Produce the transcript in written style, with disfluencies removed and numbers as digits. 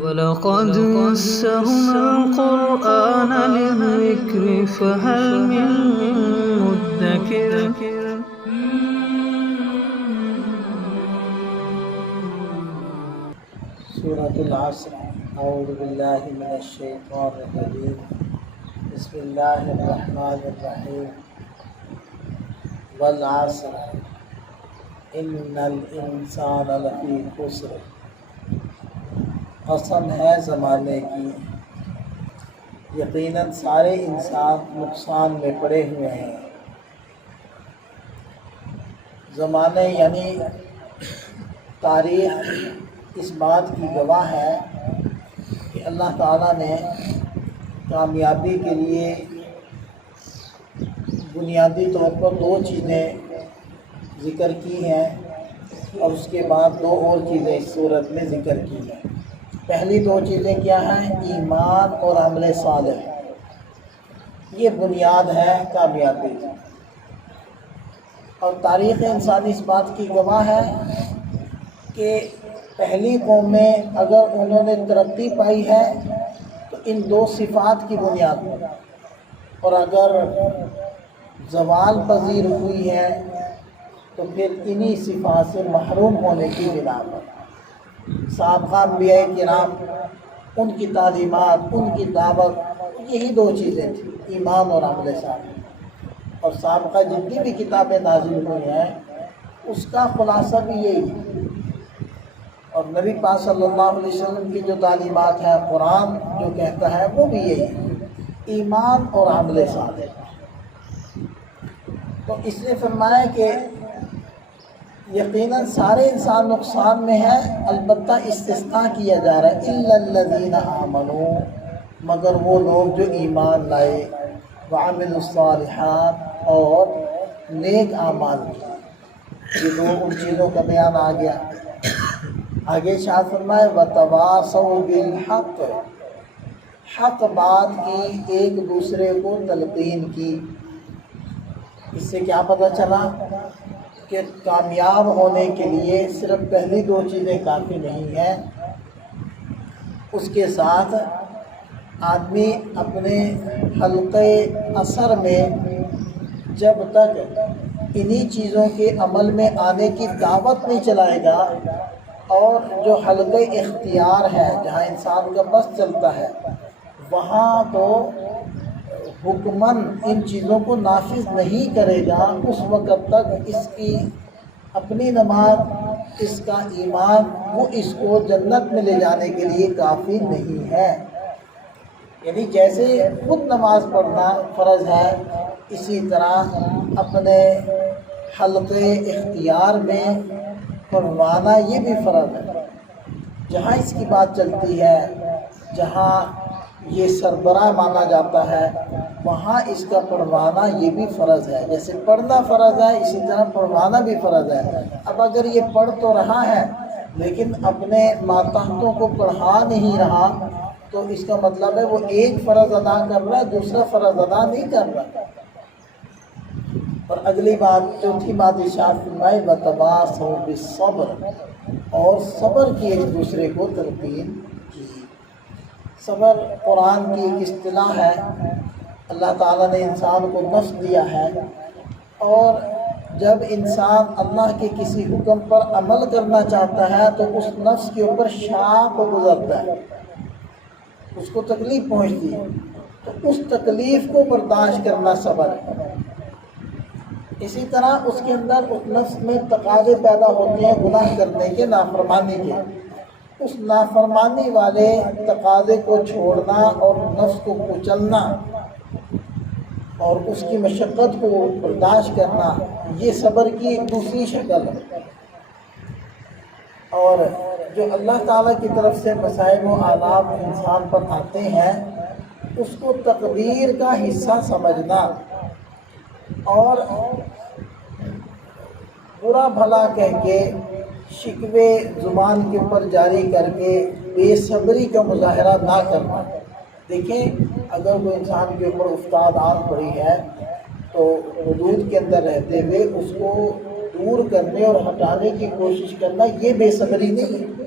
وَلَقَدْ يَسَّرْنَا الْقُرْآنَ لِلذِّكْرِ فَهَلْ مِن مُّدَّكِرٍ سورة العصر اعوذ باللہ من الشیطان الرجیم بسم اللہ الرحمن الرحیم والعصر ان الانسان لفی خسر، قسم ہے زمانے کی، یقیناً سارے انسان نقصان میں پڑے ہوئے ہیں۔ زمانے یعنی تاریخ اس بات کی گواہ ہے کہ اللہ تعالیٰ نے کامیابی کے لیے بنیادی طور پر دو چیزیں ذکر کی ہیں، اور اس کے بعد دو اور چیزیں اس صورت میں ذکر کی ہیں۔ پہلی دو چیزیں کیا ہیں؟ ایمان اور عمل صالح، یہ بنیاد ہے کامیابی کی۔ اور تاریخ انسانی اس بات کی گواہ ہے کہ پہلی قوم میں اگر انہوں نے ترقی پائی ہے تو ان دو صفات کی بنیاد پر، اور اگر زوال پذیر ہوئی ہے تو پھر انہی صفات سے محروم ہونے کی بنا پر۔ سابقہ انبیاء کرام، ان کی تعلیمات، ان کی دعوت، یہی دو چیزیں تھیں، ایمان اور عمل صالح۔ اور سابقہ جتنی بھی کتابیں نازل ہوئی ہیں اس کا خلاصہ بھی یہی ہے، اور نبی پاک صلی اللہ علیہ وسلم کی جو تعلیمات ہیں، قرآن جو کہتا ہے وہ بھی یہی ہے، ایمان اور عمل صالح۔ تو اس نے فرمایا کہ یقیناً سارے انسان نقصان میں ہیں، البتہ استثناء کیا جا رہا ہے الا الذین آمنوا، مگر وہ لوگ جو ایمان لائے، وعملوا الصالحات، اور نیک اعمال کیے۔ یہ دو ان چیزوں کا بیان آ گیا۔ آگے ارشاد فرمائے وتواصوا بالحق، حق بات کی، ایک دوسرے کو تلقین کی۔ اس سے کیا پتہ چلا کہ کامیاب ہونے کے لیے صرف پہلی دو چیزیں کافی نہیں ہیں، اس کے ساتھ آدمی اپنے حلقے اثر میں جب تک انہی چیزوں کے عمل میں آنے کی دعوت نہیں چلائے گا، اور جو حلقے اختیار ہے جہاں انسان کا بس چلتا ہے وہاں تو حکماً ان چیزوں کو نافذ نہیں کرے گا، اس وقت تک اس کی اپنی نماز، اس کا ایمان، وہ اس کو جنت میں لے جانے کے لیے کافی نہیں ہے۔ یعنی جیسے خود نماز پڑھنا فرض ہے، اسی طرح اپنے حلقے اختیار میں پڑھوانا یہ بھی فرض ہے۔ جہاں اس کی بات چلتی ہے، جہاں یہ سربراہ مانا جاتا ہے، وہاں اس کا پڑھوانا یہ بھی فرض ہے۔ جیسے پڑھنا فرض ہے، اسی طرح پڑھوانا بھی فرض ہے۔ اب اگر یہ پڑھ تو رہا ہے لیکن اپنے ماتحتوں کو پڑھا نہیں رہا تو اس کا مطلب ہے وہ ایک فرض ادا کر رہا ہے، دوسرا فرض ادا نہیں کر رہا۔ اور اگلی بات، چوتھی بات ارشاد فرمائے وتواصوا بالصبر، اور صبر کی ایک دوسرے کو تلقین کی۔ صبر قرآن کی ایک اصطلاح ہے۔ اللہ تعالیٰ نے انسان کو نفس دیا ہے، اور جب انسان اللہ کے کسی حکم پر عمل کرنا چاہتا ہے تو اس نفس کے اوپر شاق گزرتا ہے، اس کو تکلیف پہنچتی ہے، تو اس تکلیف کو برداشت کرنا صبر ہے۔ اسی طرح اس کے اندر اس نفس میں تقاضے پیدا ہوتے ہیں گناہ کرنے کے، نافرمانی کے، اس نافرمانی والے تقاضے کو چھوڑنا اور نفس کو کچلنا اور اس کی مشقت کو برداشت کرنا، یہ صبر کی ایک دوسری شکل ہے۔ اور جو اللہ تعالیٰ کی طرف سے مصائب و آلات انسان پر آتے ہیں اس کو تقدیر کا حصہ سمجھنا، اور برا بھلا کہہ کے، شکوے زبان کے اوپر جاری کر کے بے صبری کا مظاہرہ نہ کرنا۔ دیکھیں، اگر کوئی انسان کے اوپر افتاد آن پڑی ہے تو حدود کے اندر رہتے ہوئے اس کو دور کرنے اور ہٹانے کی کوشش کرنا یہ بے صبری نہیں ہے،